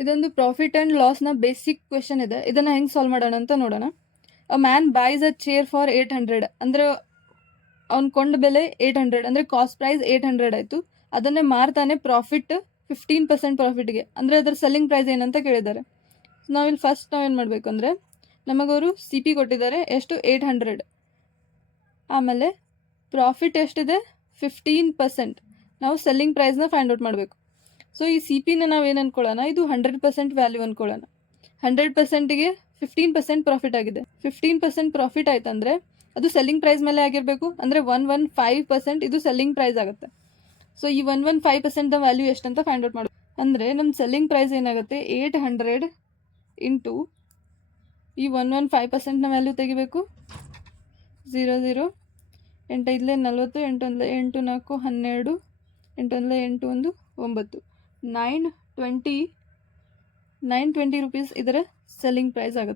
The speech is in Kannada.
ಇದೊಂದು ಪ್ರಾಫಿಟ್ ಆ್ಯಂಡ್ ಲಾಸ್ನ ಬೇಸಿಕ್ ಕ್ವೆಶನ್ ಇದೆ. ಇದನ್ನು ಹೆಂಗೆ ಸಾಲ್ವ್ ಮಾಡೋಣ ಅಂತ ನೋಡೋಣ. A man byes a chair for 800 ಅಂದರೆ ಅವ್ನು ಕೊಂಡ ಬೆಲೆ 800 ಅಂದರೆ ಕಾಸ್ಟ್ ಪ್ರೈಸ್ 800 ಆಯಿತು. ಅದನ್ನೇ ಮಾರ್ತಾನೆ ಪ್ರಾಫಿಟ್ 15% ಪ್ರಾಫಿಟ್ಗೆ, ಅಂದರೆ ಅದರ ಸೆಲ್ಲಿಂಗ್ ಪ್ರೈಸ್ ಏನಂತ ಕೇಳಿದ್ದಾರೆ. ನಾವಿಲ್ಲಿ ಫಸ್ಟ್ ನಾವೇನು ಮಾಡಬೇಕು ಅಂದರೆ, ನಮಗವರು ಸಿ ಪಿ ಕೊಟ್ಟಿದ್ದಾರೆ ಎಷ್ಟು 800, ಆಮೇಲೆ ಪ್ರಾಫಿಟ್ ಎಷ್ಟಿದೆ 15%. ನಾವು ಸೆಲ್ಲಿಂಗ್ ಪ್ರೈಸ್ನ ಫೈಂಡ್ ಔಟ್ ಮಾಡಬೇಕು. ಸೊ ಈ ಸಿ ಪಿನ ನಾವು ಏನು ಅಂದ್ಕೊಳ್ಳೋಣ, ಇದು 100% ವ್ಯಾಲ್ಯೂ ಅಂದ್ಕೊಳ್ಳೋಣ. 100%ಗೆ 15% ಪ್ರಾಫಿಟ್ ಆಗಿದೆ. 15% ಪ್ರಾಫಿಟ್ ಆಯ್ತಂದರೆ ಅದು ಸೆಲ್ಲಿಂಗ್ ಪ್ರೈಸ್ ಮೇಲೆ ಆಗಿರಬೇಕು, ಅಂದರೆ 115% ಇದು ಸೆಲ್ಲಿಂಗ್ ಪ್ರೈಸ್ ಆಗುತ್ತೆ. ಸೊ ಈ 115% ವ್ಯಾಲ್ಯೂ ಎಷ್ಟಂತ ಫೈಂಡ್ ಔಟ್ ಮಾಡಬೇಕು. ಅಂದರೆ ನಮ್ಮ ಸೆಲ್ಲಿಂಗ್ ಪ್ರೈಸ್ ಏನಾಗುತ್ತೆ 800 ಇಂಟು ಈ 115%ನ ವ್ಯಾಲ್ಯೂ ತೆಗಿಬೇಕು. 00 8 5 40 8 1 8 4 12 8 1 8 1 9 920 920 ರೂಪೀಸ್ ಇದರ ಸೆಲ್ಲಿಂಗ್ ಪ್ರೈಸ್ ಆಗುತ್ತೆ.